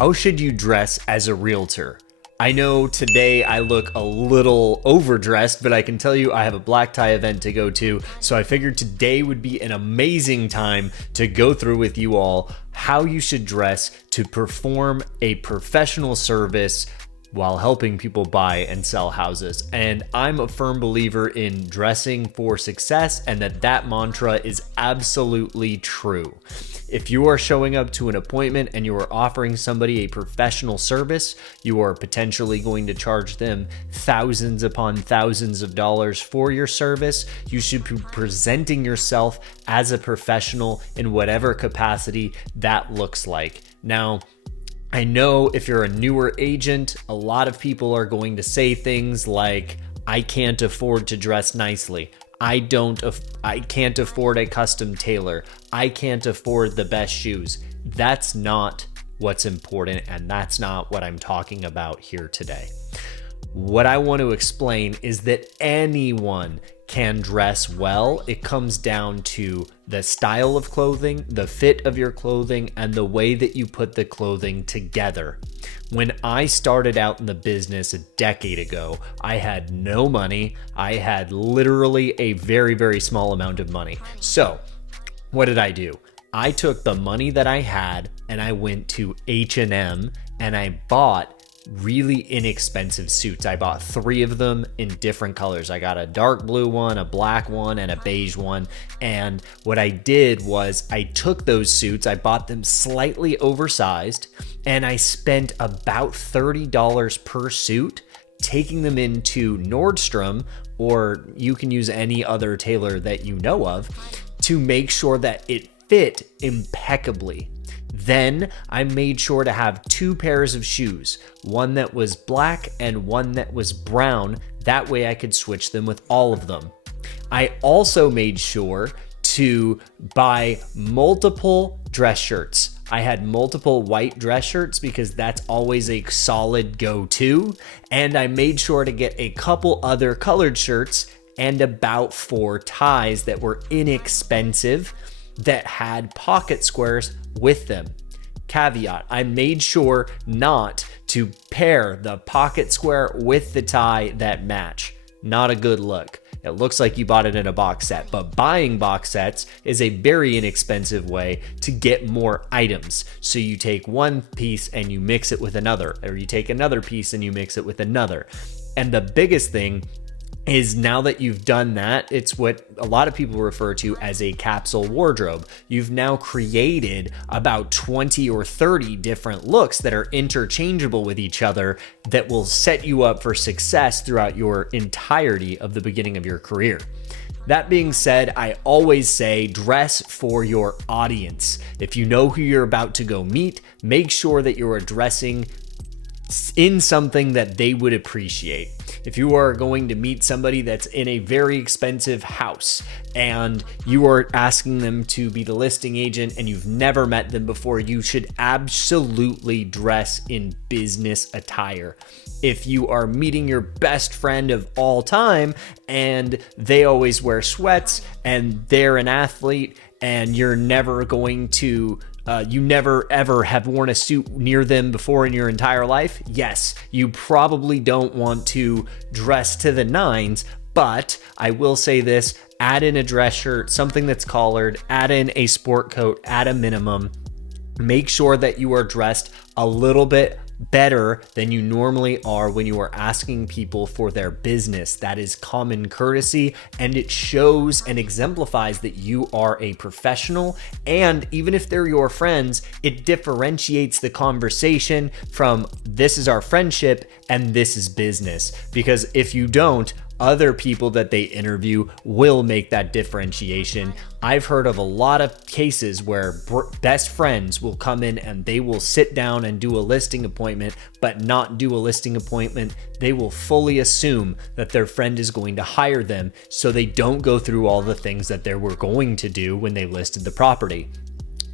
How should you dress as a realtor? I know today I look a little overdressed, but I can tell you I have a black tie event to go to, so I figured today would be an amazing time to go through with you all how you should dress to perform a professional service while helping people buy and sell houses. And I'm a firm believer in dressing for success, and that mantra is absolutely true. If you are showing up to an appointment and you are offering somebody a professional service, you are potentially going to charge them thousands upon thousands of dollars for your service. You should be presenting yourself as a professional in whatever capacity that looks like. Now, I know if you're a newer agent, a lot of people are going to say things like, I can't afford to dress nicely. I can't afford a custom tailor. I can't afford the best shoes. That's not what's important, and that's not what I'm talking about here today. What I want to explain is that anyone can dress well. It comes down to the style of clothing, the fit of your clothing, and the way that you put the clothing together. When I started out in the business a decade ago, I had no money. I had literally a very, very small amount of money. So what did I do? I took the money that I had and I went to H&M and I bought really inexpensive suits. I bought 3 of them in different colors. I got a dark blue one, a black one, and a beige one. And what I did was I took those suits, I bought them slightly oversized, and I spent about $30 per suit taking them into Nordstrom, or you can use any other tailor that you know of, to make sure that it fit impeccably. Then I made sure to have 2 pairs of shoes, one that was black and one that was brown. That way I could switch them with all of them. I also made sure to buy multiple dress shirts. I had multiple white dress shirts because that's always a solid go-to. And I made sure to get a couple other colored shirts and about 4 ties that were inexpensive that had pocket squares with them. Caveat, I made sure not to pair the pocket square with the tie that match. Not a good look. It looks like you bought it in a box set, but buying box sets is a very inexpensive way to get more items. So you take one piece and you mix it with another, or you take another piece and you mix it with another. And the biggest thing is, now that you've done that, it's what a lot of people refer to as a capsule wardrobe. You've now created about 20 or 30 different looks that are interchangeable with each other that will set you up for success throughout your entirety of the beginning of your career. That being said, I always say dress for your audience. If you know who you're about to go meet, make sure that you're dressing in something that they would appreciate. If you are going to meet somebody that's in a very expensive house and you are asking them to be the listing agent and you've never met them before, you should absolutely dress in business attire. If you are meeting your best friend of all time and they always wear sweats and they're an athlete and you're never going to you never ever have worn a suit near them before in your entire life, yes, you probably don't want to dress to the nines, but I will say this, add in a dress shirt, something that's collared, add in a sport coat at a minimum. Make sure that you are dressed a little bit better than you normally are when you are asking people for their business. That is common courtesy, and it shows and exemplifies that you are a professional. And even if they're your friends, it differentiates the conversation from this is our friendship and this is business. Because if you don't, other people that they interview will make that differentiation. I've heard of a lot of cases where best friends will come in and they will sit down and do a listing appointment, but not do a listing appointment. They will fully assume that their friend is going to hire them, so they don't go through all the things that they were going to do when they listed the property.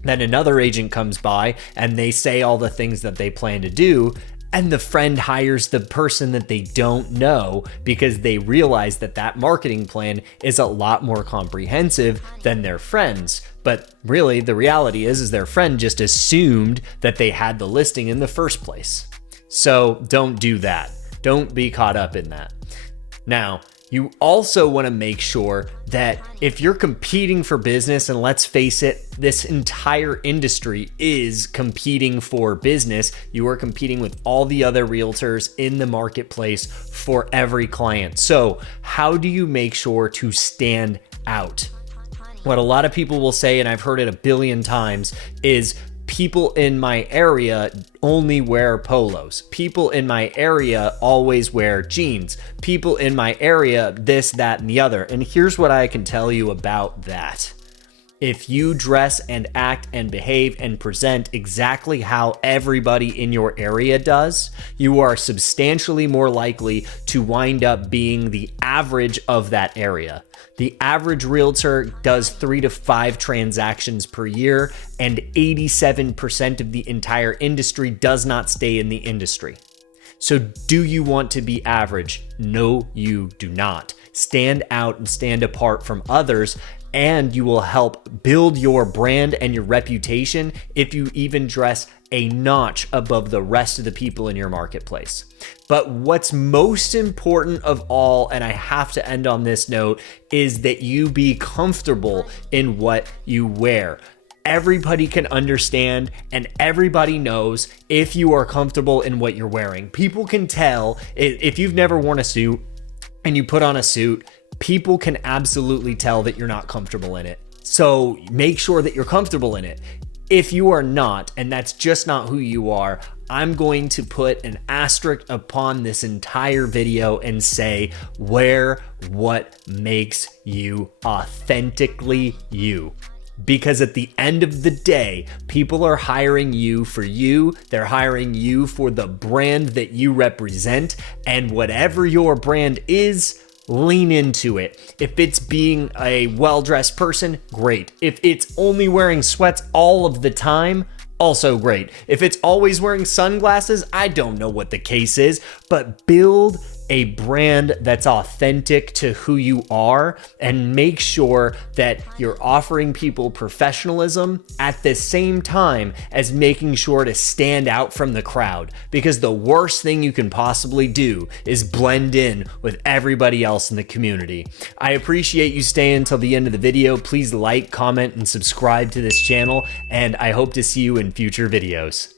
Then another agent comes by and they say all the things that they plan to do, and the friend hires the person that they don't know because they realize that that marketing plan is a lot more comprehensive than their friends. But really, the reality is their friend just assumed that they had the listing in the first place. So don't do that. Don't be caught up in that. Now, you also want to make sure that if you're competing for business, and let's face it, this entire industry is competing for business. You are competing with all the other realtors in the marketplace for every client. So how do you make sure to stand out? What a lot of people will say, and I've heard it a billion times, is people in my area only wear polos. People in my area always wear jeans. People in my area, this, that, and the other. And here's what I can tell you about that. If you dress and act and behave and present exactly how everybody in your area does, you are substantially more likely to wind up being the average of that area. The average realtor does 3 to 5 transactions per year, and 87% of the entire industry does not stay in the industry. So do you want to be average? No, you do not. Stand out and stand apart from others, and you will help build your brand and your reputation if you even dress a notch above the rest of the people in your marketplace. But what's most important of all, and I have to end on this note, is that you be comfortable in what you wear. Everybody can understand and everybody knows if you are comfortable in what you're wearing. People can tell if you've never worn a suit and you put on a suit, people can absolutely tell that you're not comfortable in it. So make sure that you're comfortable in it. If you are not, and that's just not who you are, I'm going to put an asterisk upon this entire video and say, wear what makes you authentically you. Because at the end of the day, people are hiring you for you. They're hiring you for the brand that you represent. And whatever your brand is, lean into it. If it's being a well-dressed person, great. If it's only wearing sweats all of the time, also great. If it's always wearing sunglasses, I don't know what the case is, but build a brand that's authentic to who you are and make sure that you're offering people professionalism at the same time as making sure to stand out from the crowd, because the worst thing you can possibly do is blend in with everybody else in the community. I appreciate you staying until the end of the video. Please like, comment, and subscribe to this channel, and I hope to see you in future videos.